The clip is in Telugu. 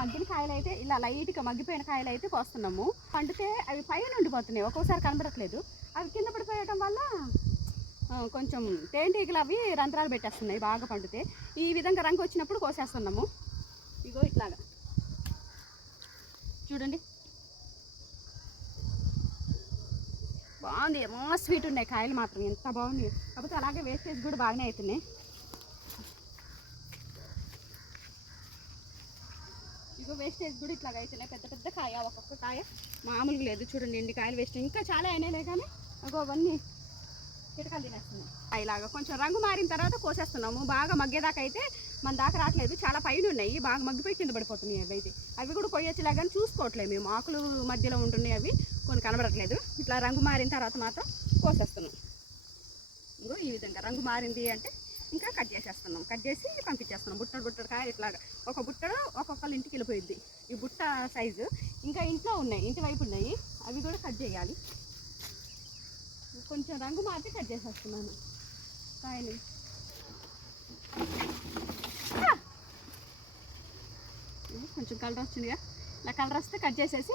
మగ్గిన కాయలు అయితే ఇలా లైట్గా మగ్గిపోయిన కాయలు అయితే కోస్తున్నాము. పండితే అవి పైన ఉండిపోతున్నాయి. ఒక్కోసారి కనబడట్లేదు. అవి కింద పడిపోయడం వల్ల కొంచెం తేనెటీగలు అవి రంధ్రాలు పెట్టేస్తున్నాయి బాగా పండితే. ఈ విధంగా రంగు వచ్చినప్పుడు కోసేస్తున్నాము. ఇగో ఇట్లాగా. చూడండి. బాగుంది. ఏమో స్వీట్ ఉన్నాయి కాయలు మాత్రం. ఎంత బాగుంది కాకపోతే అలాగే వేస్టేజ్ కూడా బాగానే అవుతున్నాయి ఇగో వేస్టేజ్ కూడా ఇట్లా అవుతున్నాయి పెద్ద పెద్ద కాయ ఒక్కొక్క కాయ మామూలుగా లేదు చూడండి ఎండి కాయలు వేస్ట్ ఇంకా చాలా అయినాయిలే కానీ అగో అవన్నీ చిటకాలు తినేస్తున్నాయి ఇలాగా కొంచెం రంగు మారిన తర్వాత కోసేస్తున్నాము. బాగా మగ్గేదాకా అయితే మన దాకా రావట్లేదు. చాలా పైన ఉన్నాయి. బాగా మగ్గిపోయి కింద పడిపోతున్నాయి అవి అయితే. అవి కూడా కొయ్యొచ్చులే కానీ చూసుకోవట్లేదు మేము. ఆకులు మధ్యలో ఉంటున్నాయి అవి. కొన్ని కనబడట్లేదు. ఇట్లా రంగు మారిన తర్వాత మాత్రం కోసేస్తున్నాం. ఇగో ఈ విధంగా రంగు మారింది అంటే ఇంకా కట్ చేసేస్తున్నాం. కట్ చేసి పంపించేస్తున్నాం. బుట్టడు బుట్టడు కాయలు ఇట్లాగా. ఒక బుట్టడు ఒక్కొక్కళ్ళ ఇంటికి వెళ్ళిపోయింది. ఈ బుట్ట సైజు. ఇంకా ఇంట్లో ఉన్నాయి. ఇంటి వైపు ఉన్నాయి. అవి కూడా కట్ చేయాలి. కొంచెం రంగు మార్చి కట్ చేసేస్తున్నాను. కాయలు. ఇది కొంచెం కలర్ వచ్చిందిగా. ఇలా కలర్ వస్తే కట్ చేసేసి